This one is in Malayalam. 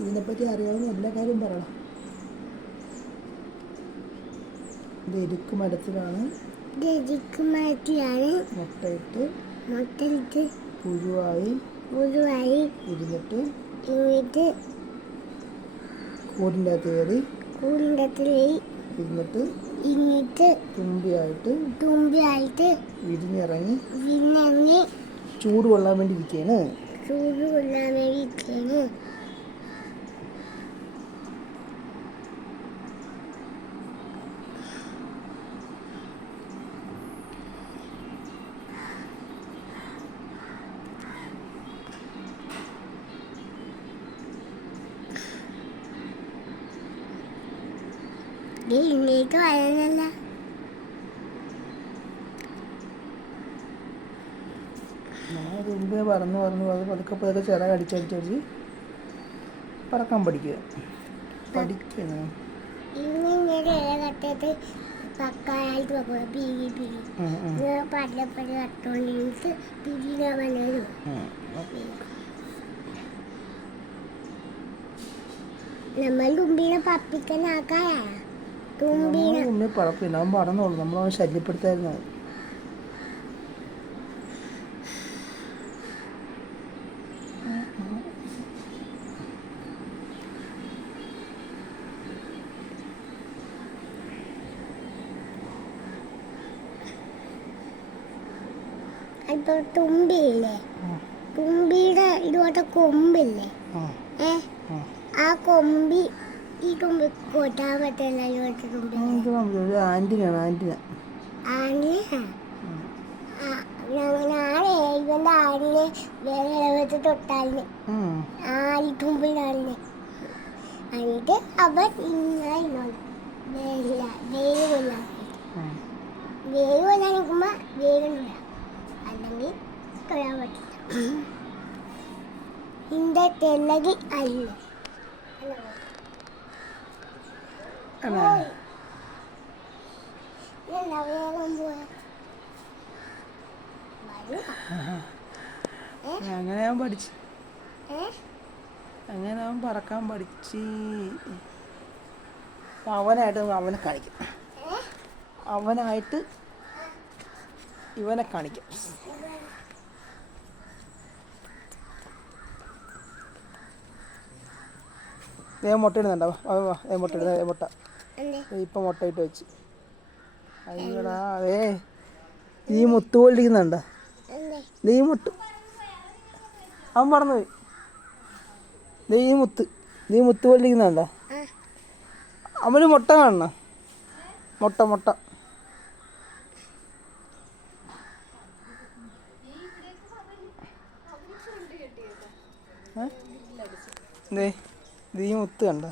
ഇതിനെപ്പറ്റി അറിയാവുന്ന എല്ലാ കാര്യം പറയണം. ഇത് എരുക്ക് മരത്തിലാണ് മുട്ടയിട്ട് പുഴുവായി ഇരുന്നിട്ട് കൂടിൻ്റെ അകത്ത് കയറി ഇരുന്നിട്ട് തുമ്പിയായിട്ട് വിരിഞ്ഞിറങ്ങി ചൂട് കൊള്ളാൻ വേണ്ടി ഇരിക്കുകയാണ്. ഇങ്ങേക്ക് വരാനല്ല മുമ്പേ പറന്ന് അത് പതുക്കെ ചിറക് അടിച്ചടിച്ചടിച്ച് പറക്കാൻ പഠിക്കണം. നമ്മൾ തുമ്പിനെ പപ്പിക്കനാക്കായ തുമ്പിനെ പറപ്പില്ല, അവൻ പറഞ്ഞോളൂ, നമ്മളവൻ ശല്യപ്പെടുത്തായിരുന്നു. ഇപ്പൊ തുമ്പിയില്ലേ, തുമ്പിയുടെ ഇതുപോലത്തെ കൊമ്പില്ലേ, ആ കൊമ്പി ഈ തുമ്പി കൊട്ടാൻ പറ്റില്ല. ഞാനേ ഇവന്റെ ആടിനെ വേറെ ഇടവത്ത് തൊട്ടാലിന് ഈ തുമ്പിനാടിനെ എന്നിട്ട് അവൻ ഇങ്ങനെ വേര് കൊല്ലാൻ നിൽക്കുമ്പോ വേഗം അല്ലെങ്കിൽ തൊഴാൻ പറ്റില്ല. ഇന്റെ തെല്ലകി അല്ല അങ്ങനെ അവൻ പഠിച്ചു, അങ്ങനെ അവൻ പറക്കാൻ പഠിച്ച്. അവനായിട്ട് അവനെ കാണിക്കും, അവനായിട്ട് ഇവനെ കാണിക്കാം. മുട്ട ഇടുന്നുണ്ടോ? മുട്ട ഇപ്പം മുട്ടയിട്ട് വെച്ച്. അയ്യടാ നീ മുത്ത് പോലിരിക്കുന്നുണ്ടോ? നീ മുത്ത് അവൻ പറന്നുപോയി. നീ മുത്ത് പോലിരിക്കുന്നുണ്ടോ? അവന് മുട്ട കാണണ മുട്ട നീ മുത്ത് കണ്ടോ?